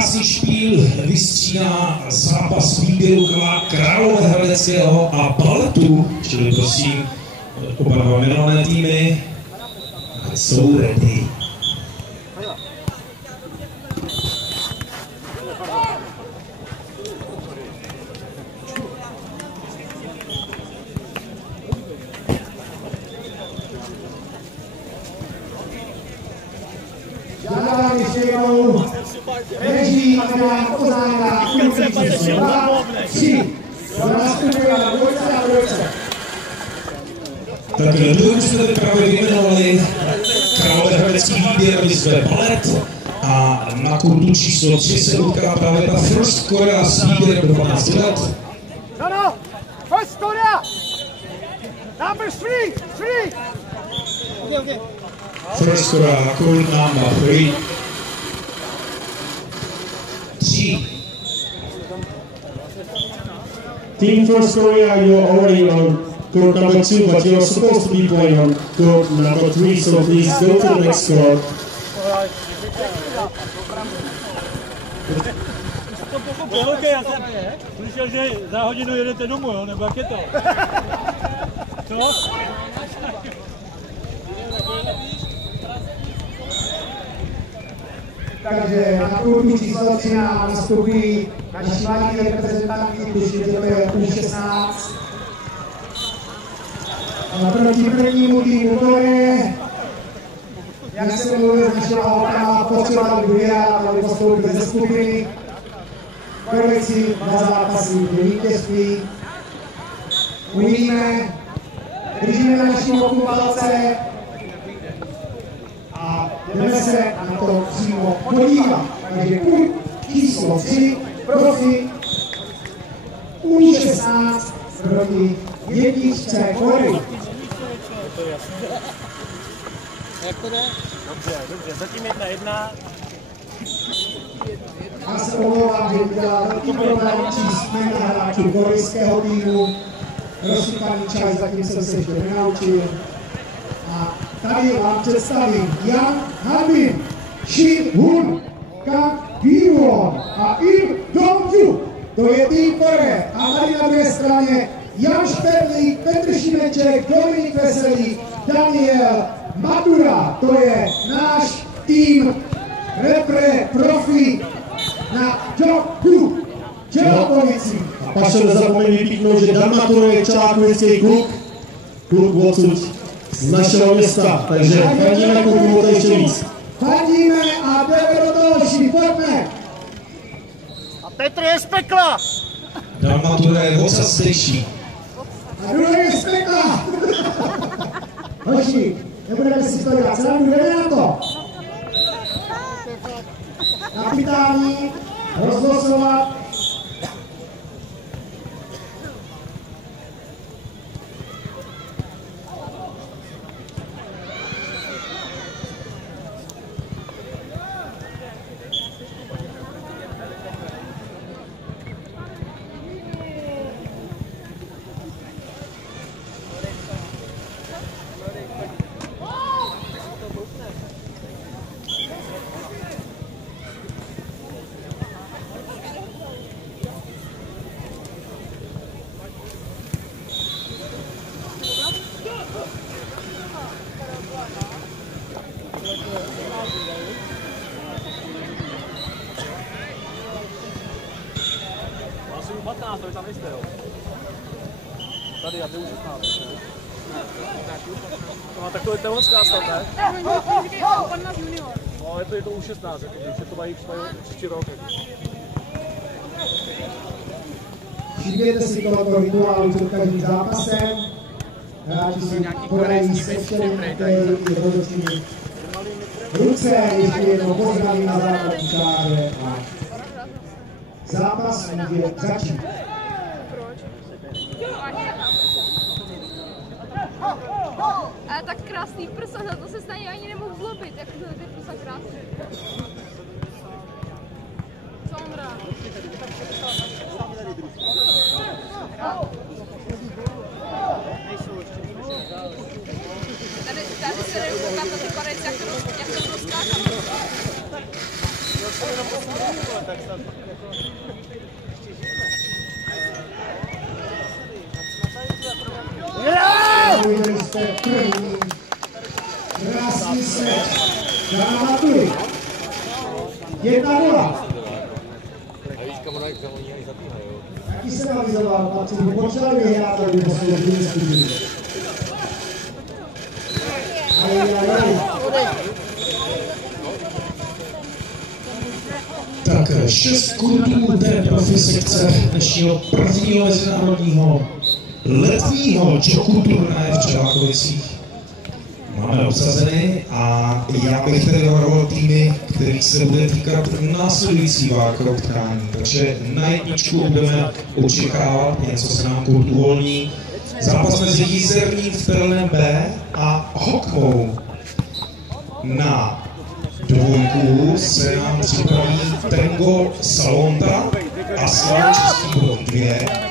krásný špíl vystřídá zápas výběru Královéhradeckého a Baletu, čili prosím oba dva jmenované týmy jsou ready. Žádám ještě jednou režii Adrián Oznámka, číslo 2, 3. Nastupuje na dvojce a dvojce. Tak dvojku jsme tady právě vyjmenovali Královéhradecký výběr, my jsme Balet a na kurtu číslo 3 se utká právě ta First Korea s výběrem 12 let. No, First Korea! Number 3! Okay. First Korea, court number 3. Team First Korea, you're already on court number 2, but you're supposed to be playing on court number 3, so please go to the next court. Já jsem slyšel, že za hodinu jedete domů, jo? Nebo jak je to? Co? Takže na kurtu číslo 13 nastupují naši mladí reprezentanti, kteří to je U16. A proti prvnímu týmu Koreje, jak jsem mluvil s našimi holkama, potřebovali vyhrát, aby postoupili ze skupiny. Korejci na zápasy do vítězství. Uvidíme, držíme na naším oku palce a jdeme se na to přímo podívat. Takže kurt číslo 3, prosím, U16 proti jedničce Koreji. Jak to jde? Dobře, zatím 1-1. Já se omlouvám, že udělal velký problém číst jména hráčů korejského týmu. Rozsypaný čas, zatím jsem se ještě nenaučil. A tady vám představím Jan Harbin, Shin Hun, Kang Hee-won a Im Dong-ju. To je tým Koreje. A tady na druhé straně Jan Šperlík, Petr Šimeček, Dominik Veselý, Daniel Madura. To je náš tým repre profi na Joku Tělokovici. A pak jsem nezapomeň vypíknout, že Dan Matura je čelákovický kluk odsud z našeho města, takže fandíme klubu o to ještě víc. Fandíme a jdeme do toho, pojďme. A Petr je z pekla! Dan Matura je ocastejší. A druhý je z pekla. Hoši, nebudeme si to dělat, celá jdeme na to. Kapitální, rozlosovat. Asi 15, to vy tam nejste, jo? Tady, a ty už 16. No, tak to je tehonská stav, ne? No, je to už 16, jako, když je to mají příští rok. Všimněte si tohoto rituálu před každým zápasem. Hráči si podají sečtěný rozhodčí ruce, ještě jednou pozdravím na základní čáře a zápas může začít. Ale tak krásný prsa, za to se stejně ani nemohu zlobit, jak to ty prsa krásný. Co on rád? Tady se jde ukázat na ty Korejci, jak to rozkákat. Uvěděli jste první krásný set Jana Matury. 1-0. Taky jsem avizoval, Marcin, potřebovali vyhrát, aby poslední nestudili. Tak 6 kurtů té profi sekce dnešního prvního mezinárodního letního jockey turnaje v Čelákovicích máme obsazeny a já bych tedy navrhoval týmy, který se bude týkat následujícího utkání. Takže na jedničku budeme očekávat, něco se nám kurt uvolní, zápas mezi Jízerním v Trelném B a Hokmou. Na dvojku se nám připraví Tango Salonta a Slav Český Brod 2.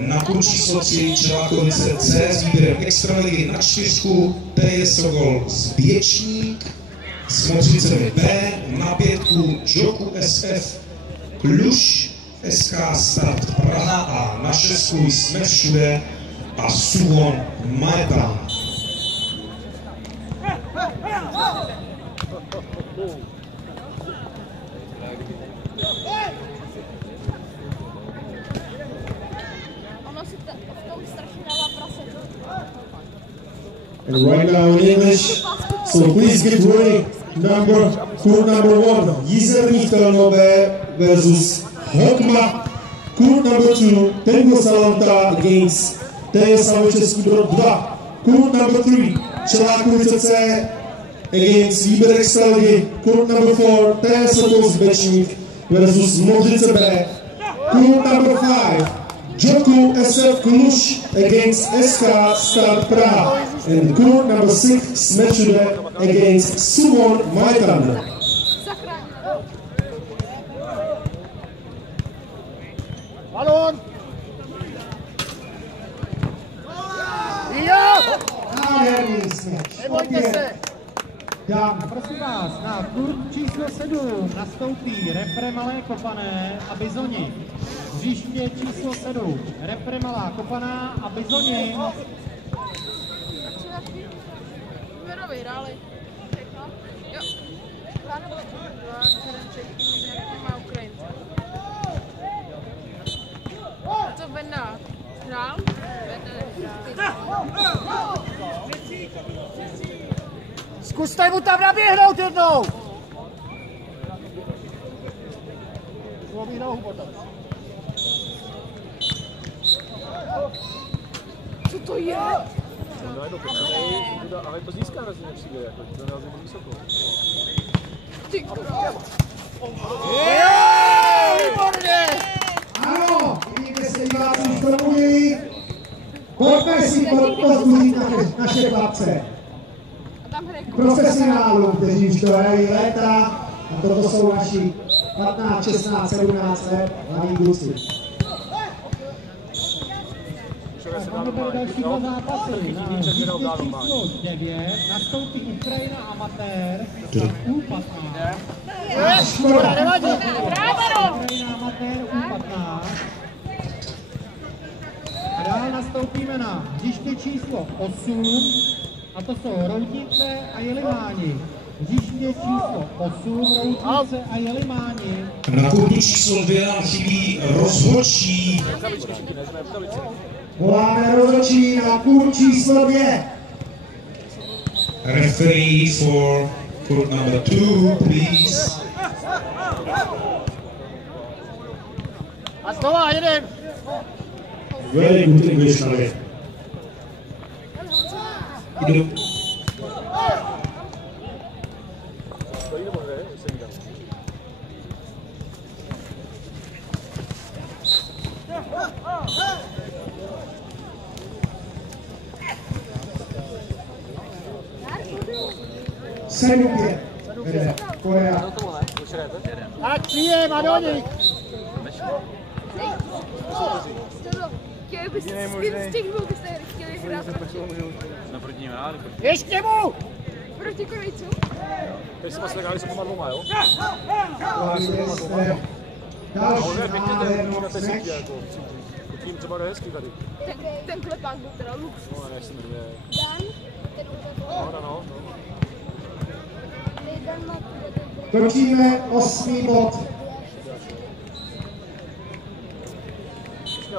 Na kurt číslo 3 Čelákovice C s výběrem extraligy na 4 TJ Sokol Zběčník s Modřicemi B, na 5 Joku SF Kluž SK Start Praha a na 6 Jsme všude a Suwon Maetan. And right now in English, so please get ready. Court number 1, Jízerní Trnové versus Hokma. Court number 2, Tango Salonta against TSV Český Brod 2. Court number 3, Čelákovice C against Výběr extraligy. Court number 4, TS Sokol Zbečník versus Modřice B. Court number 5, Joku SF Kluž against SK Start Praha. And court number 6, Jsme všude against Suwon Maetan. Balón! Nádherný smeč. Nebojte se! Dan. Prosím vás, na kurt číslo 7 nastoupí repre Malé Kopané a Bizoni. Hřiště číslo 7, repre Malá Kopaná a Bizoni. Vyhráli. Jo. Má Ukrajince. To Benda hrál? Zkuste mu tam naběhnout jednou! Co to je? Ale to získá na zemi přijde, jako to názvím vysoko. Ty král. Výborně! Ano, vidíte se diváci už promluví. Pojďme si pozbudit naše chlapce. Profesionálů, kteří už to hrají léta, a toto jsou naši 15, 16, 17 let mladí kluci. Máme tady další dva zápasy. Na hřiště číslo 9 nastoupí Ukrajina amatér a U15. Škoda. Ukrajina amatér U15. A dál nastoupíme na hřiště číslo 8. A to jsou Roudnice a Jelimáni. Hřiště číslo 8, Roudnice a Jelimáni. Na kurtu číslo 2 nám chybí rozhodčí. Voláme rozhodčí na kurt číslo 2. Referee for court number 2, please. A znova jedem! Very good English, Nale. Jdu. Sedm-pět. Vede Korea. Tak přijem a do nich! Chtěli byste stihnul, byste chtěli hrát. Ještě mu! Proti Korejcům? Teď jsme se hráli s oboma dvoma, jo? Další Ale pěkně nádhernou ten meč. jako tým třeba hezký tady. Ten klepák byl teda luxus. No, ne, jak se jmenuje. Dan? Ten No. Dan má Točíme 8. bod.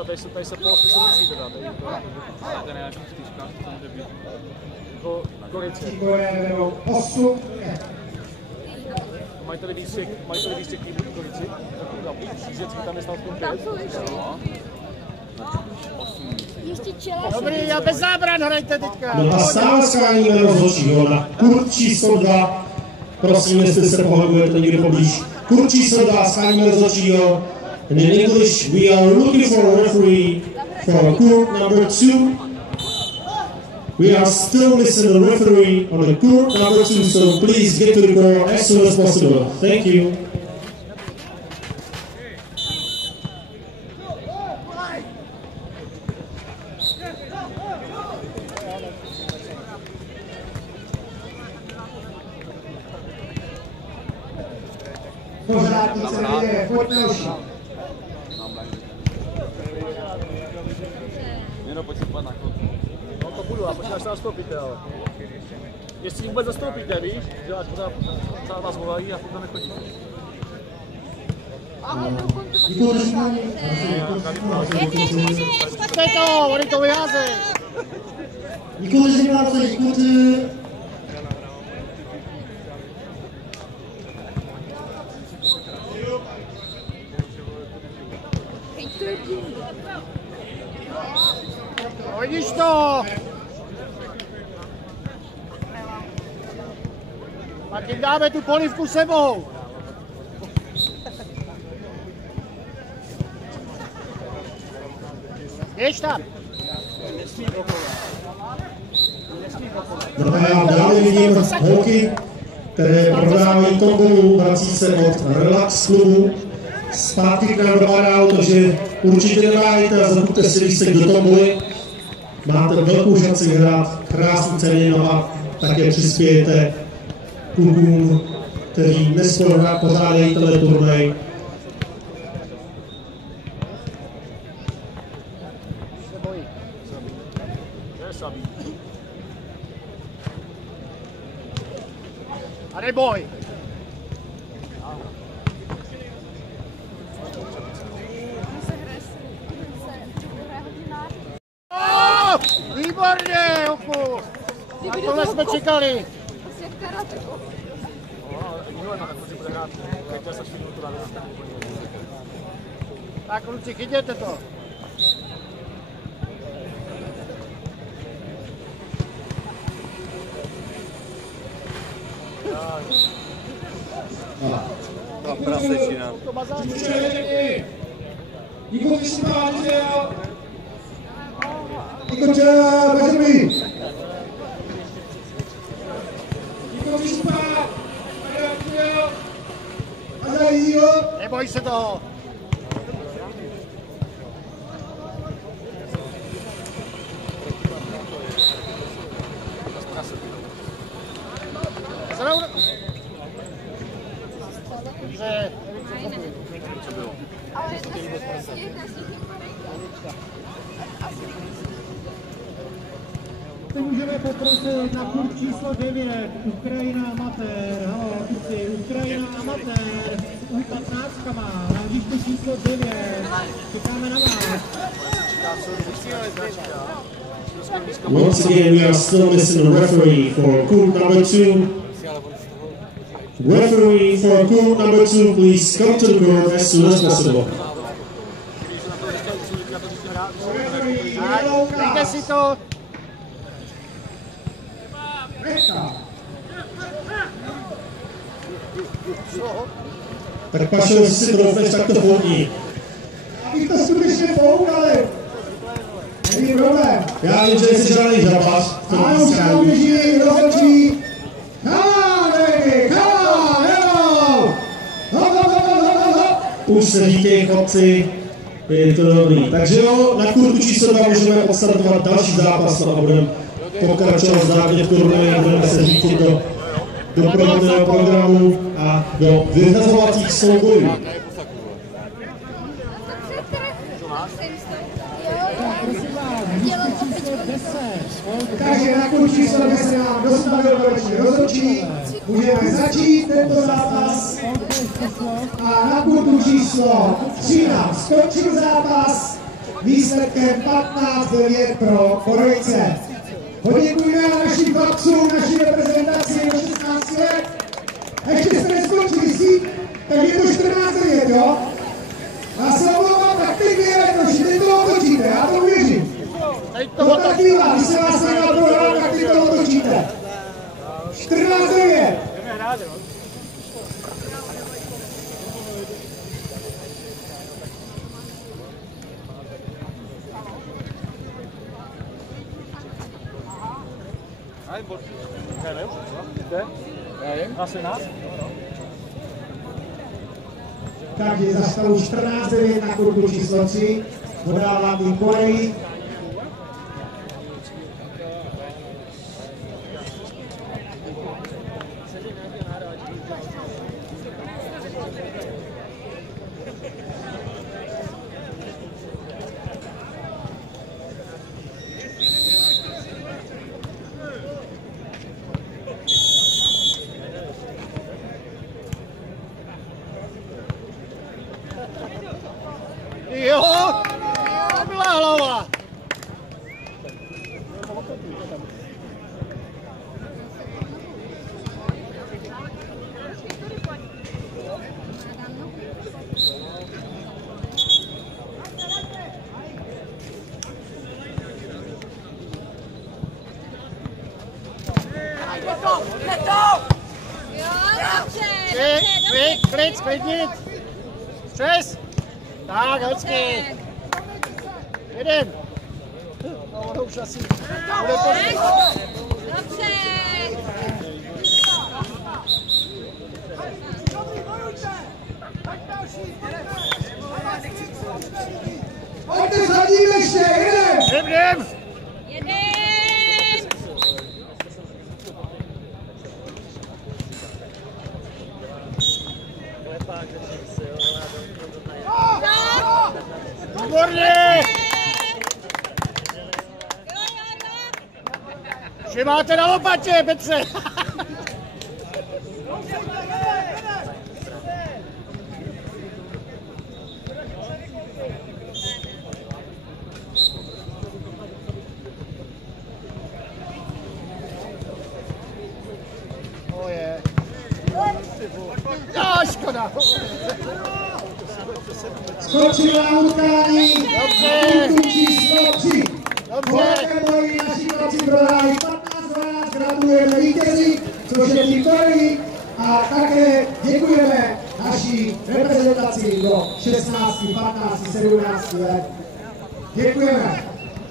Tady se polsky se musí teda. Ten je nějaký čtyřka, to může být. Korejci. Koreje vedou 8. Mají tady víc těch týmů Korejci. Vždycky tam je snad v tom tam 5. jsou ještě čelé. Dobrý, já bez zábran hrajte teďka. No a stále schválíme rozhodčího na kurt číslo 2. Prosím, jestli se pohybujete někde poblíž. Kurt číslo 2, schválíme rozhodčího. And in English, we are looking for a referee for court number 2. We are still missing a referee on the court number 2, so please get to the court as soon as possible. Thank you. Pořádnice lidé, pojď další. Jenom pojď se na kod. No to budu, a počkej, až se nastoupíte, ale. Jestli vůbec nastoupíte, víš, že až pořád vás volají a furt tam nechodíte. Pojďte to, oni to vyházejí. Vidíš to? A tím dáme tu polivku sebou. Běž tam. No a já dále vidím holky, které prodávají tombolu, vrací se od Relax klubu. Zpátky k nám dopadá to, že určitě neváhejte a zakupte si lístek do tomboly. Máte velkou šanci vyhrát krásný ceny, no a také přispějete klubům, kteří dnes pořádají tenhle turnaj. A neboj. Výborně, Joku! A tohle jsme čekali. Tak kluci, chytěte to. Ta prasečina. Neboj se toho. Dobře. Teď můžeme poprosit na klub číslo 9, Ukrajina amatér, halo, kluci, Ukrajina amatér, U15 má, na výšku číslo 9, čekáme na vás. Once again, we are still missing a referee for court number 2. Referee for court number 2, please come to the court as soon as possible. Dejte si to. Tak Pašo, jestli si troufneš, tak to foukni. Abych to skutečně foukali. Není problém. Já vím, že jsi žádný žabař. Ano, soutěží, rozhodčí. Už se dítějí chlapci, je to dobrý. Takže jo, na kurtu číslo 2 můžeme odstartovat další zápas a budeme pokračovat zdárně v turnaji, budeme se řídit do doprovodného programu a do vyhazovacích soubojů. Takže na kurz číslo 10 nám dostavil roční rozhodčí. Můžeme začít tento zápas. A na kurzu číslo 13 skončil zápas výsledkem 15-9 pro Porojce. Poděkujeme našim chlapcům, naší reprezentaci do 16 let. A ještě jste neskončili si, tak je to 14-9, jo? Já se omlouvám, tak teď vyjede, že teď to otočíte, já to věřím. To tak bývá, když se vás nedá prohrát, tak teď to otočíte. 14-9. Takže za stavu 14-9 na kurzu číslo 3 podává tým Koreji. Jo, to byla hlava. Klidnit. Přes. Tak, hezky. Jeden. No, ono už asi bude pozdě. Dobře. Pojďte za ním ještě, jedem! Jedem! Jedem! Výborně! Že máte na lopatě, Petře! Oje. No, škoda. Skočila utkání na kurzu číslo 3. Dobře. Boji naši chlapci prohráli 15-12, gratulujeme vítězi, což je tým Koreji, a také děkujeme naší reprezentaci do 16, 15, 17 let. Děkujeme.